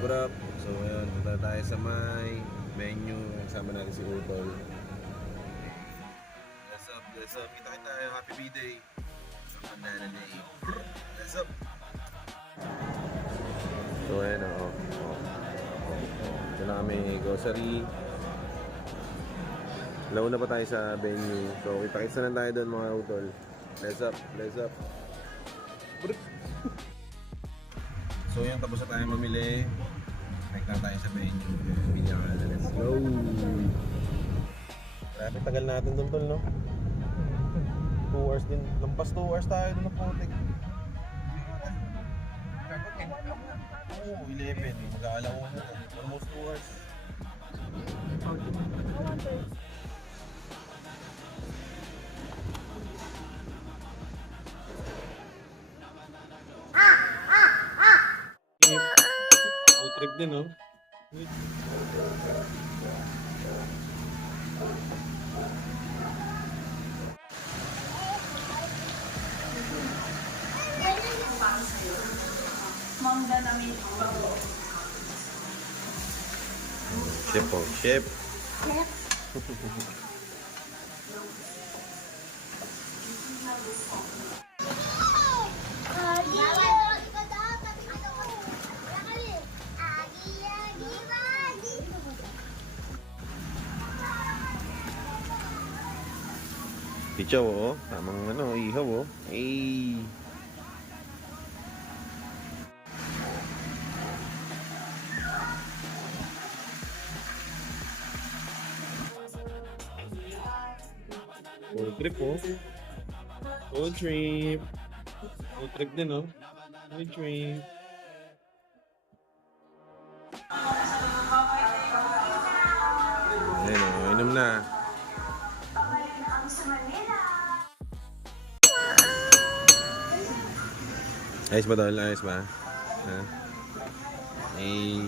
What up? So ngayon, punta tayo sa may menu. Kasama natin si Utol. What's up? What's up? Kita tayo. Happy B-Day. Sa Banana Day. What's up? So ayan o. Ito na kami grocery. Launa pa tayo sa venue. So ipakita na tayo doon mga Utol. Let's up. Let's up. So yun, tapos na tayo mamili. Connect na tayo sa venue. Bili ako na. Let's go! Grabe, tagal natin doon tol, no? 2 hours din. Lampas 2 hours tayo doon na putik. Oo, 11. Mag-aalawan na. Almost 2 hours. Trip din, no? Chef po, chef. Pichaw, oh. Tamang ano, ihaw, oh. Ay. Full trip, oh. Full trip. Full trip din, oh. Full trip. Ayun, oh. Inom na. Ayos ba tol? Ayos ba? Ha? Ay.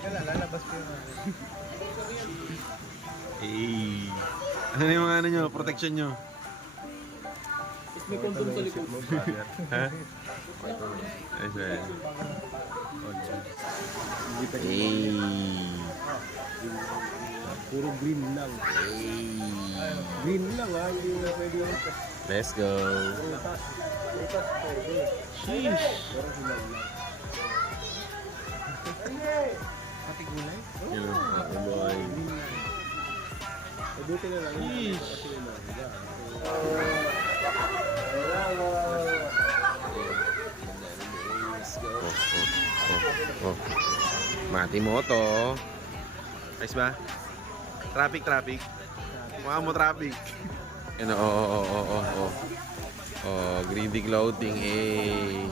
Lalabas ko yun. Ay. Ano yung mga ano nyo? Protection nyo? May kondom sa likod. Ha? Ayos ba yan? Ay. Puro green lang. Ay. Green lang ha, hindi na pwede yung Let's go. prutas. Prutas pwede. Sheesh. Pero hilaw lang. Pati gulay? Yun, ako boy. Mabuti na lang. Sheesh. Kasi hilaw. Oh. Mati mo to. Ayos ba? Traffic. Mukha mo traffic. Ano, oh. Oh, greedy clothing, eh.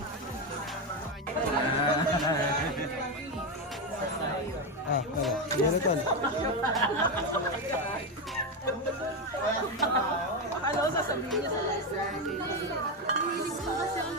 Meron tol. Ano sasabihin niya sa lesson? Hilig ko kasi ang